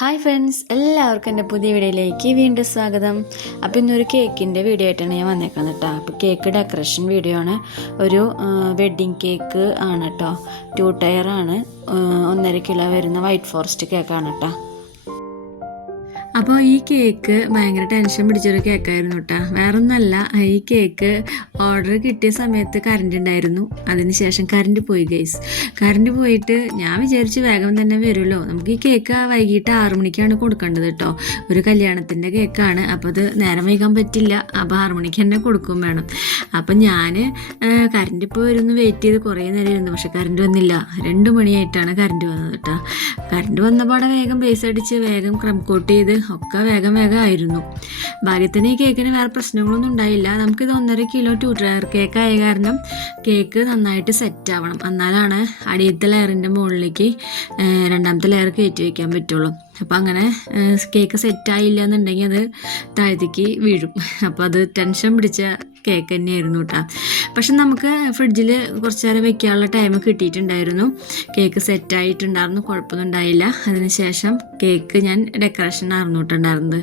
Hi friends, എല്ലാവർക്കും എൻ്റെ പുതിയ വീഡിയോയിലേക്ക് വീണ്ടും സ്വാഗതം. അപ്പോൾ ഇന്നൊരു കേക്കിൻ്റെ വീഡിയോ ആയിട്ടാണ് ഞാൻ വന്നേക്കുന്നത് കേട്ടോ. അപ്പോൾ കേക്ക് ഡെക്കറേഷൻ വീഡിയോ ആണ്. ഒരു വെഡ്ഡിങ് കേക്ക് ആണ് കേട്ടോ. 2 ടയറാണ്, 1.5 കിലോ വരുന്ന വൈറ്റ് ഫോറസ്റ്റ് കേക്കാണ് കേട്ടോ. അപ്പോൾ ഈ കേക്ക് ഭയങ്കര ടെൻഷൻ പിടിച്ചൊരു കേക്കായിരുന്നു കേട്ടോ. വേറൊന്നല്ല, ഈ കേക്ക് ഓർഡർ കിട്ടിയ സമയത്ത് കറണ്ട് ഉണ്ടായിരുന്നു. അതിനുശേഷം കറണ്ട് പോയി ഗൈസ്. കറണ്ട് പോയിട്ട് ഞാൻ വിചാരിച്ചു വേഗം തന്നെ വരുമല്ലോ, നമുക്ക് ഈ കേക്ക് വൈകിട്ട് 6 മണിക്കാണ് കൊടുക്കേണ്ടത് കേട്ടോ. ഒരു കല്യാണത്തിൻ്റെ കേക്കാണ്, അപ്പോൾ അത് നേരം വൈകാൻ പറ്റില്ല. അപ്പോൾ 6 മണിക്ക് തന്നെ കൊടുക്കും വേണം. അപ്പം ഞാൻ കറണ്ട് ഇപ്പോൾ വരുമെന്ന് വെയിറ്റ് ചെയ്ത് കുറേ നേരം ഇരുന്നു. പക്ഷെ കറണ്ട് വന്നില്ല. 2 മണിയായിട്ടാണ് കറണ്ട് വന്നത് കേട്ടോ. കറണ്ട് വന്നപാടെ വേഗം ബേസ് അടിച്ച് വേഗം ക്രം കോട്ട് ചെയ്ത് ഒക്കെ വേഗം ആയിരുന്നു. ഭാഗ്യത്തിന് ഈ കേക്കിന് വേറെ പ്രശ്നങ്ങളൊന്നും ഉണ്ടായില്ല. നമുക്കിത് 1.5 കിലോ 2 ടയർ കേക്കായ കാരണം കേക്ക് നന്നായിട്ട് സെറ്റ് ആവണം. എന്നാലാണ് അടിയത്തെ ലെയറിൻ്റെ മുകളിലേക്ക് രണ്ടാമത്തെ ലെയർ കയറ്റി വയ്ക്കാൻ പറ്റുള്ളൂ. അപ്പോൾ അങ്ങനെ കേക്ക് സെറ്റായില്ല എന്നുണ്ടെങ്കിൽ അത് താഴത്തേക്ക് വീഴും. അപ്പോൾ അത് ടെൻഷൻ പിടിച്ച കേക്ക് തന്നെയായിരുന്നു കേട്ടോ. പക്ഷെ നമുക്ക് ഫ്രിഡ്ജിൽ കുറച്ച് നേരം വെക്കാനുള്ള ടൈം കിട്ടിയിട്ടുണ്ടായിരുന്നു. കേക്ക് സെറ്റായിട്ടുണ്ടായിരുന്നു, കുഴപ്പമൊന്നും ഉണ്ടായില്ല. അതിനുശേഷം കേക്ക് ഞാൻ ഡെക്കറേഷൻ ആയിരുന്നു കേട്ടുണ്ടായിരുന്നത്.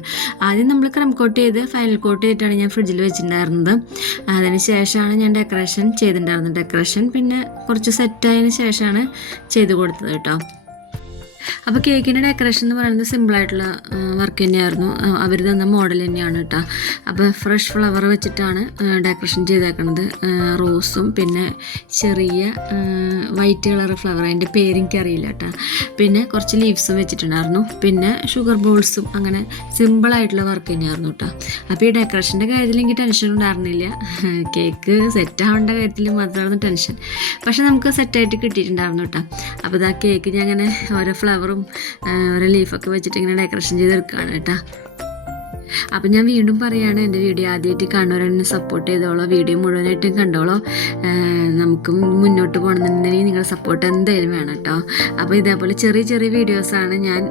ആദ്യം നമ്മൾ ക്രം കോട്ട് ചെയ്ത് ഫൈനൽ കോട്ട് ചെയ്തിട്ടാണ് ഞാൻ ഫ്രിഡ്ജിൽ വെച്ചിട്ടുണ്ടായിരുന്നത്. അതിനുശേഷമാണ് ഞാൻ ഡെക്കറേഷൻ ചെയ്തിട്ടുണ്ടായിരുന്നത്. ഡെക്കറേഷൻ പിന്നെ കുറച്ച് സെറ്റായതിന് ശേഷമാണ് ചെയ്ത് കൊടുത്തത് കേട്ടോ. അപ്പോൾ കേക്കിൻ്റെ ഡെക്കറേഷൻ എന്ന് പറയുന്നത് സിമ്പിളായിട്ടുള്ള വർക്ക് തന്നെയായിരുന്നു. അവർ തന്ന മോഡൽ തന്നെയാണ് കേട്ടോ. അപ്പോൾ ഫ്രഷ് ഫ്ലവർ വെച്ചിട്ടാണ് ഡെക്കറേഷൻ ചെയ്തേക്കുന്നത്. റോസും പിന്നെ ചെറിയ വൈറ്റ് കളർ ഫ്ലവർ, അതിൻ്റെ പേരെനിക്കറിയില്ല കേട്ടോ. പിന്നെ കുറച്ച് ലീവ്സും വെച്ചിട്ടുണ്ടായിരുന്നു. പിന്നെ ഷുഗർ ബോൾസും. അങ്ങനെ സിമ്പിളായിട്ടുള്ള വർക്ക് തന്നെയായിരുന്നു കേട്ടോ. അപ്പോൾ ഈ ഡെക്കറേഷൻ്റെ കാര്യത്തിൽ എനിക്ക് ടെൻഷൻ ഉണ്ടായിരുന്നില്ല. കേക്ക് സെറ്റാവേണ്ട കാര്യത്തിൽ മാത്രമായിരുന്നു ടെൻഷൻ. പക്ഷെ നമുക്ക് സെറ്റായിട്ട് കിട്ടിയിട്ടുണ്ടായിരുന്നു കേട്ടോ. അപ്പോൾ ഇതാ കേക്ക് ഞാൻ അങ്ങനെ ഓരോ ഫ്ലവറും ഓരോ ലീഫൊക്കെ വെച്ചിട്ട് ഇങ്ങനെ ഡെക്കറേഷൻ ചെയ്തെടുക്കുകയാണ് കേട്ടോ. അപ്പം ഞാൻ വീണ്ടും പറയുകയാണ്, എൻ്റെ വീഡിയോ ആദ്യമായിട്ട് കാണുന്നവരെന്നെ സപ്പോർട്ട് ചെയ്തോളോ, വീഡിയോ മുഴുവനായിട്ടും കണ്ടോളോ. നമുക്ക് മുന്നോട്ട് പോകണമെന്നുണ്ടെങ്കിൽ നിങ്ങളുടെ സപ്പോർട്ട് എന്തായാലും വേണം കേട്ടോ. അപ്പോൾ ഇതേപോലെ ചെറിയ ചെറിയ വീഡിയോസാണ് ഞാൻ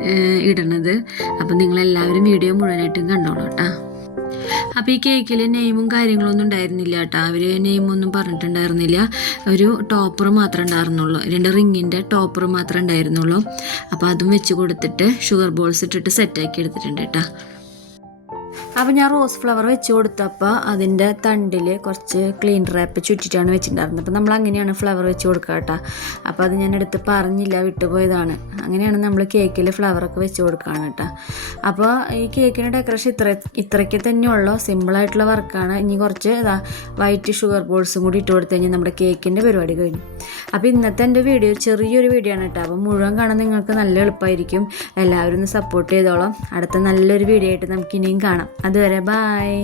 ഇടുന്നത്. അപ്പം നിങ്ങളെല്ലാവരും വീഡിയോ മുഴുവനായിട്ടും കണ്ടോളൂ കേട്ടോ. അപ്പോൾ ഈ കേക്കിൽ നെയിമും കാര്യങ്ങളൊന്നും ഉണ്ടായിരുന്നില്ല കേട്ടോ. അവർ നെയിമൊന്നും പറഞ്ഞിട്ടുണ്ടായിരുന്നില്ല. ഒരു ടോപ്പർ മാത്രമേ ഉണ്ടായിരുന്നുള്ളൂ, 2 റിങ്ങിൻ്റെ ടോപ്പർ മാത്രമേ ഉണ്ടായിരുന്നുള്ളൂ. അപ്പോൾ അതും വെച്ച് കൊടുത്തിട്ട് ഷുഗർ ബോൾസ് ഇട്ടിട്ട് സെറ്റാക്കി എടുത്തിട്ടുണ്ട് കേട്ടോ. അപ്പോൾ ഞാൻ റോസ് ഫ്ലവർ വെച്ച് കൊടുത്തപ്പോൾ അതിൻ്റെ തണ്ടിൽ കുറച്ച് ക്ലീൻ റാപ്പ് ചുറ്റിട്ടാണ് വെച്ചിട്ടുണ്ടായിരുന്നത്. അപ്പോൾ നമ്മൾ അങ്ങനെയാണ് ഫ്ലവർ വെച്ച് കൊടുക്കുക കേട്ടോ. അപ്പോൾ അത് ഞാൻ എടുത്ത് പറഞ്ഞില്ല, വിട്ടുപോയതാണ്. അങ്ങനെയാണ് നമ്മൾ കേക്കിൽ ഫ്ലവറൊക്കെ വെച്ച് കൊടുക്കുകയാണ് കേട്ടോ. അപ്പോൾ ഈ കേക്കിൻ്റെ ഡെക്കറേഷൻ ഇത്രയ്ക്ക് തന്നെ ഉള്ളൂ. സിമ്പിളായിട്ടുള്ള വർക്കാണ്. ഇനി കുറച്ച് വൈറ്റ് ഷുഗർ ബോൾസും കൂടി ഇട്ട് കൊടുത്തു കഴിഞ്ഞാൽ നമ്മുടെ കേക്കിൻ്റെ പരിപാടി കഴിഞ്ഞു. അപ്പോൾ ഇന്നത്തെ എൻ്റെ വീഡിയോ ചെറിയൊരു വീഡിയോ ആണ് കേട്ടോ. അപ്പോൾ മുഴുവൻ കാണാൻ നിങ്ങൾക്ക് നല്ല എളുപ്പമായിരിക്കും. എല്ലാവരും ഒന്ന് സപ്പോർട്ട് ചെയ്തോളാം. അടുത്ത നല്ലൊരു വീഡിയോ ആയിട്ട് നമുക്ക് ഇനിയും കാണാം. അതുവരെ ബായ്.